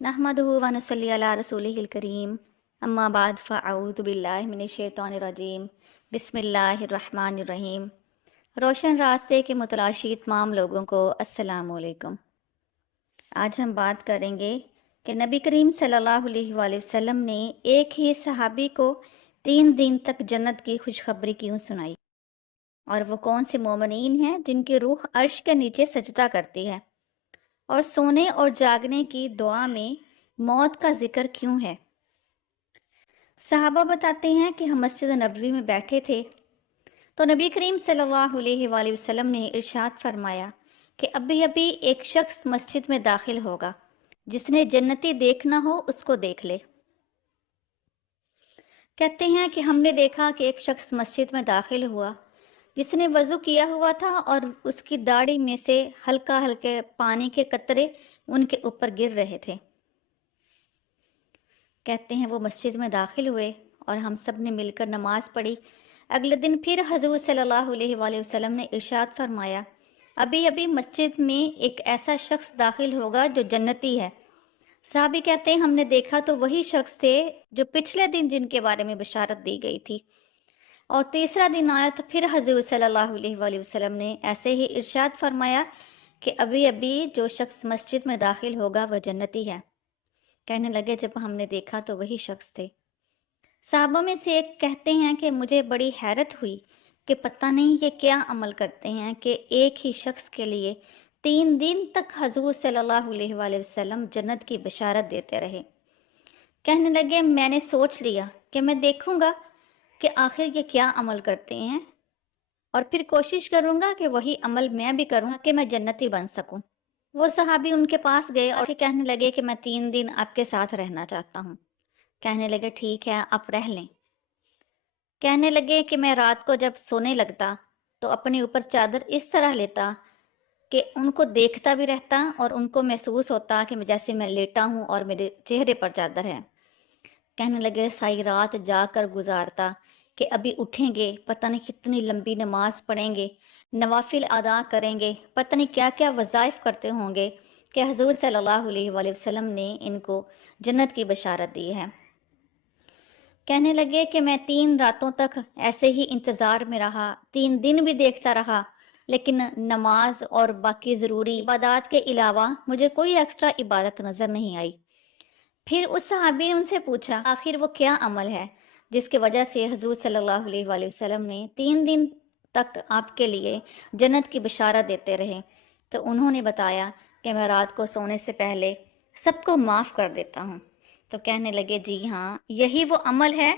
नहमदुहु व नसल्ली अला रसूलिहिल करीम अम्मा बाद फ़अऊज़ु बिल्लाहि मिनश्शैतानिर्रजीम बिस्मिल्लाहिर्रहमानिर्रहीम। रोशन रास्ते के मुतलाशी तमाम लोगों को अस्सलामु अलैकुम। आज हम बात करेंगे कि नबी करीम सल्लल्लाहु अलैहि वसल्लम ने एक ही सहाबी को 3 दिन तक जन्नत की खुशखबरी क्यों सुनाई, और वो कौन से मोमिनीन हैं जिनकी रूह अर्श के नीचे सजदा करती है, और सोने और जागने की दुआ में मौत का जिक्र क्यों है। सहाबा बताते हैं कि हम मस्जिद नबवी में बैठे थे तो नबी करीम सल्लल्लाहु अलैहि वसल्लम ने इरशाद फरमाया कि अभी अभी एक शख्स मस्जिद में दाखिल होगा, जिसने जन्नती देखना हो उसको देख ले। कहते हैं कि हमने देखा कि एक शख्स मस्जिद में दाखिल हुआ जिसने वज़ू किया हुआ था और उसकी दाढ़ी में से हल्का हल्के पानी के कतरे उनके ऊपर गिर रहे थे। कहते हैं वो मस्जिद में दाखिल हुए और हम सब ने मिलकर नमाज पढ़ी। अगले दिन फिर हजूर सल्लल्लाहु अलैहि वसल्लम ने इरशाद फरमाया, अभी अभी मस्जिद में एक ऐसा शख्स दाखिल होगा जो जन्नती है। साहबी कहते हैं हमने देखा तो वही शख्स थे जो पिछले दिन जिनके बारे में बशारत दी गई थी। और तीसरा दिन आया तो फिर हजूर सल्लल्लाहु अलैहि वसल्लम ने ऐसे ही इरशाद फरमाया कि अभी अभी जो शख्स मस्जिद में दाखिल होगा वह जन्नती है। कहने लगे जब हमने देखा तो वही शख्स थे। साहबा में से एक कहते हैं कि मुझे बड़ी हैरत हुई कि पता नहीं ये क्या अमल करते हैं कि एक ही शख्स के लिए 3 दिन तक हजूर सल्लल्लाहु अलैहि वसल्लम जन्नत की बशारत देते रहे। कहने लगे मैंने सोच लिया कि मैं देखूंगा कि आखिर ये क्या अमल करते हैं, और फिर कोशिश करूंगा कि वही अमल मैं भी करूंगा कि मैं जन्नती बन सकूं। वो सहाबी उनके पास गए और कहने लगे कि मैं 3 दिन आपके साथ रहना चाहता हूँ। कहने लगे ठीक है आप रह लें। कहने लगे कि मैं रात को जब सोने लगता तो अपने ऊपर चादर इस तरह लेता कि उनको देखता भी रहता और उनको महसूस होता कि जैसे मैं लेटा हूँ और मेरे चेहरे पर चादर है। कहने लगे सारी रात जाकर गुजारता कि अभी उठेंगे, पता नहीं कितनी लंबी नमाज पढ़ेंगे, नवाफिल अदा करेंगे, पता नहीं क्या क्या वज़ाइफ करते होंगे कि हजूर सल्लल्लाहु अलैहि वसल्लम ने इनको जन्नत की बशारत दी है। कहने लगे कि मैं 3 रातों तक ऐसे ही इंतज़ार में रहा, 3 दिन भी देखता रहा, लेकिन नमाज और बाकी ज़रूरी इबादत के अलावा मुझे कोई एक्स्ट्रा इबादत नज़र नहीं आई। फिर उस सहाबी ने उनसे पूछा आखिर वो क्या अमल है जिसकी वजह से हजूर सल्लल्लाहु अलैहि वसल्लम ने 3 दिन तक आपके लिए जन्नत की बशारत देते रहे। तो उन्होंने बताया कि मैं रात को सोने से पहले सबको माफ़ कर देता हूँ। तो कहने लगे जी हाँ, यही वो अमल है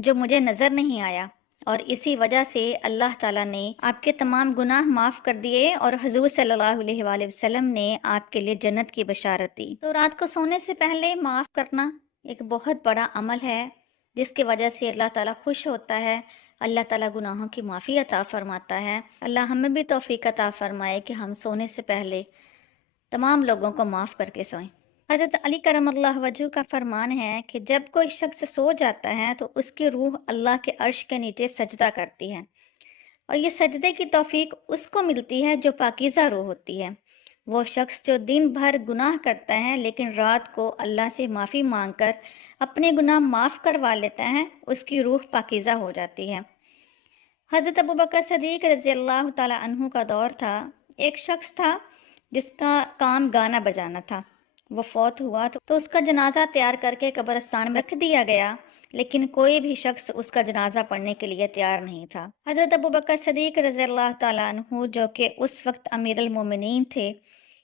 जो मुझे नज़र नहीं आया, और इसी वजह से अल्लाह ताला ने आपके तमाम गुनाह माफ़ कर दिए और हजूर सल्लल्लाहु अलैहि वसल्लम ने आपके लिए जन्नत की बशारत दी। तो रात को सोने से पहले माफ़ करना एक बहुत बड़ा अमल है जिसकी वजह से अल्लाह ताला खुश होता है। अल्लाह ताला गुनाहों की माफ़ी अता फरमाता है। अल्लाह हमें भी तौफीक अता फरमाए कि हम सोने से पहले तमाम लोगों को माफ़ करके सोएं। हज़रत अली करमल्लाहु वजहू का फरमान है कि जब कोई शख्स सो जाता है तो उसकी रूह अल्लाह के अर्श के नीचे सजदा करती है, और ये सजदे की तौफीक उसको मिलती है जो पाकीज़ा रूह होती है। वो शख्स जो दिन भर गुनाह करता है लेकिन रात को अल्लाह से माफ़ी मांगकर अपने गुनाह माफ़ करवा लेता है, उसकी रूह पाकीज़ा हो जाती है। हज़रत अबू बकर सदीक रज़ी अल्लाह ताला अन्हु का दौर था। एक शख्स था जिसका काम गाना बजाना था। वो फौत हुआ तो उसका जनाजा तैयार करके कब्रिस्तान में रख दिया गया, लेकिन कोई भी शख्स उसका जनाजा पढ़ने के लिए तैयार नहीं था। हज़रत अबू बकर सदीक रज़ी अल्लाह ताला अन्हु जो कि उस वक्त अमीरुल मोमिनीन थे,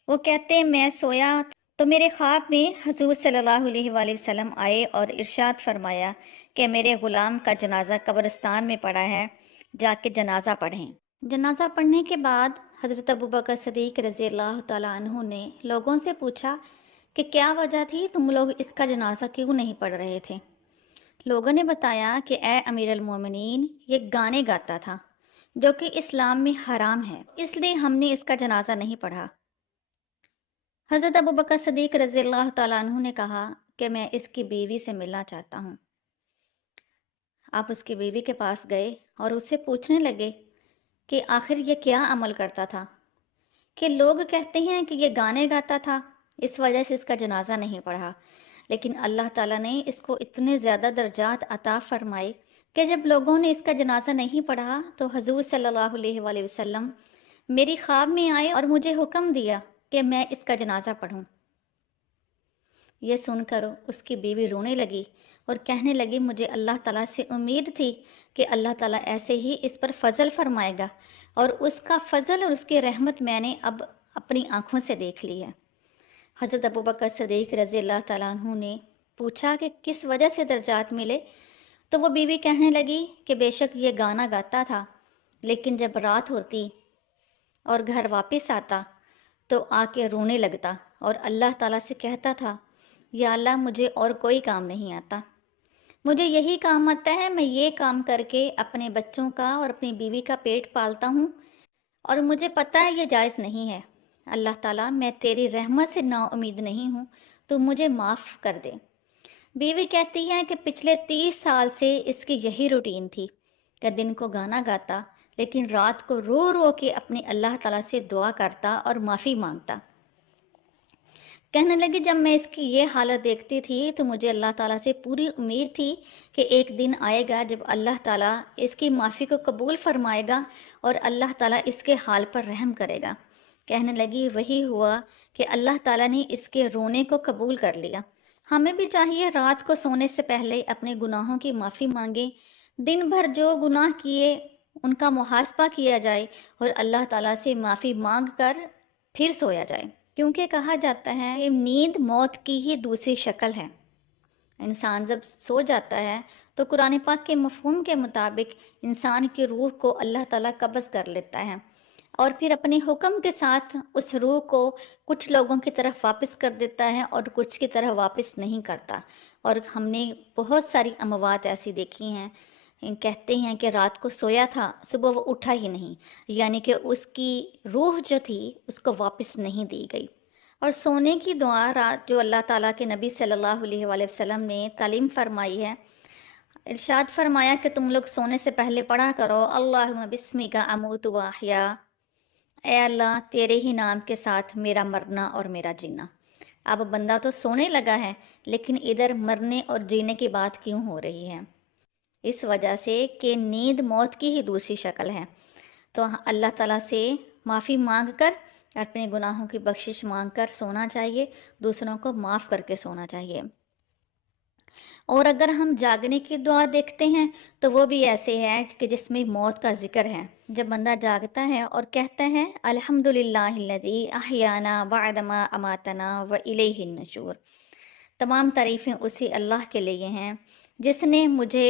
वो कहते मैं सोया तो मेरे ख्वाब में हजूर सल्लल्लाहु अलैहि वसल्लम आए और इरशाद फरमाया कि मेरे गुलाम का जनाजा कब्रिस्तान में पड़ा है, जाके जनाजा पढ़ें। जनाजा पढ़ने के बाद हज़रत अबू बकर सदीक रज़ी अल्लाह ताला अन्हु ने लोगों से पूछा कि क्या वजह थी, तुम लोग इसका जनाजा क्यों नहीं पढ़ रहे थे। लोगों ने बताया कि ए अमीरुल मोमिनीन, ये गाने गाता था जो कि इस्लाम में हराम है, इसलिए हमने इसका जनाजा नहीं पढ़ा। हज़रत अबू बकर सदीक रज़ी अल्लाह ताला अन्हु ने कहा कि मैं इसकी बीवी से मिलना चाहता हूँ। आप उसकी बीवी के पास गए और उससे पूछने लगे कि आखिर ये क्या अमल करता था, कि लोग कहते हैं कि ये गाने गाता था, इस वजह से इसका जनाजा नहीं पढ़ा। लेकिन अल्लाह ताला ने इसको इतने ज़्यादा दर्जात अता फरमाए कि जब लोगों ने इसका जनाजा नहीं पढ़ा तो हजूर सल्लल्लाहु अलैहि वसल्लम मेरी ख्वाब में आए और मुझे हुक्म दिया कि मैं इसका जनाजा पढ़ूं। ये सुनकर उसकी बीवी रोने लगी और कहने लगी, मुझे अल्लाह ताला से उम्मीद थी कि अल्लाह ताला ऐसे ही इस पर फजल फरमाएगा, और उसका फजल और उसकी रहमत मैंने अब अपनी आंखों से देख ली है। हज़रत अबू बकर सिद्दीक़ रज़ी अल्लाह ताला अन्हु ने पूछा कि किस वजह से दर्जात मिले, तो वो बीवी कहने लगी कि बेशक ये गाना गाता था, लेकिन जब रात होती और घर वापस आता तो आके रोने लगता और अल्लाह ताला से कहता था, या अल्लाह मुझे और कोई काम नहीं आता, मुझे यही काम आता है, मैं ये काम करके अपने बच्चों का और अपनी बीवी का पेट पालता हूँ, और मुझे पता है ये जायज़ नहीं है। अल्लाह ताला मैं तेरी रहमत से नाउम्मीद नहीं हूँ, तो मुझे माफ़ कर दे। बीवी कहती है कि पिछले 30 साल से इसकी यही रूटीन थी कि दिन को गाना गाता, लेकिन रात को रो रो के अपने अल्लाह ताला से दुआ करता और माफ़ी मांगता। कहने लगी, जब मैं इसकी ये हालत देखती थी तो मुझे अल्लाह ताला से पूरी उम्मीद थी कि एक दिन आएगा जब अल्लाह ताला इसकी माफ़ी को कबूल फरमाएगा और अल्लाह ताला इसके हाल पर रहम करेगा। कहने लगी, वही हुआ कि अल्लाह ताला ने इसके रोने को कबूल कर लिया। हमें भी चाहिए रात को सोने से पहले अपने गुनाहों की माफ़ी मांगें, दिन भर जो गुनाह किए उनका मुहासबा किया जाए और अल्लाह ताला से माफ़ी मांग कर फिर सोया जाए, क्योंकि कहा जाता है कि नींद मौत की ही दूसरी शक्ल है। इंसान जब सो जाता है तो कुरान पाक के मफ़हूम के मुताबिक इंसान की रूह को अल्लाह ताला कब्ज़ कर लेता है और फिर अपने हुक्म के साथ उस रूह को कुछ लोगों की तरफ वापस कर देता है और कुछ की तरफ वापस नहीं करता। और हमने बहुत सारी अमवात ऐसी देखी हैं, कहते हैं कि रात को सोया था, सुबह वो उठा ही नहीं, यानी कि उसकी रूह जो थी उसको वापस नहीं दी गई। और सोने की दुआ रात जो अल्लाह ताला के नबी सल्लल्लाहु अलैहि वसल्लम ने तालीम फरमाई है, इरशाद फरमाया कि तुम लोग सोने से पहले पढ़ा करो, अल्लाहुम्मा बिस्मिका अमूतु व अहया, ए अल्लाह तेरे ही नाम के साथ मेरा मरना और मेरा जीना। अब बंदा तो सोने लगा है, लेकिन इधर मरने और जीने की बात क्यों हो रही है? इस वजह से कि नींद मौत की ही दूसरी शक्ल है। तो अल्लाह ताला से माफ़ी मांग कर, अपने गुनाहों की बख्शिश मांग कर सोना चाहिए, दूसरों को माफ़ करके सोना चाहिए। और अगर हम जागने की दुआ देखते हैं तो वो भी ऐसे है कि जिसमें मौत का जिक्र है। जब बंदा जागता है और कहता है अल्हम्दुलिल्लाहिल्लज़ी अहयाना बअदमा अमातना व इलैहिन नशूर, तमाम तारीफ़ें उसी अल्लाह के लिए हैं जिसने मुझे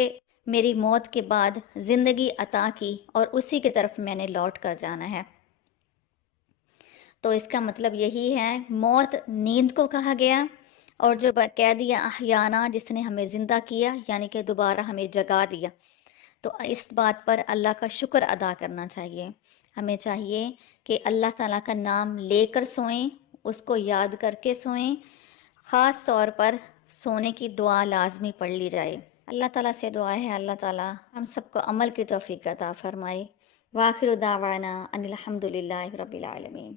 मेरी मौत के बाद ज़िंदगी अता की और उसी की तरफ मैंने लौट कर जाना है। तो इसका मतलब यही है, मौत नींद को कहा गया, और जो कह दिया अहयाना, जिसने हमें ज़िंदा किया यानी कि दोबारा हमें जगा दिया। तो इस बात पर अल्लाह का शुक्र अदा करना चाहिए। हमें चाहिए कि अल्लाह ताला का नाम लेकर सोएं, उसको याद करके सोएं। ख़ास तौर पर सोने की दुआ लाजमी पढ़ ली जाए। अल्लाह ताला से दुआ है अल्लाह ताला हम सबको अमल की तौफ़ीक़ अता फ़रमाए। वाखिर दावाना अनिल हम्दुलिल्लाहि रब्बिल आलमीन।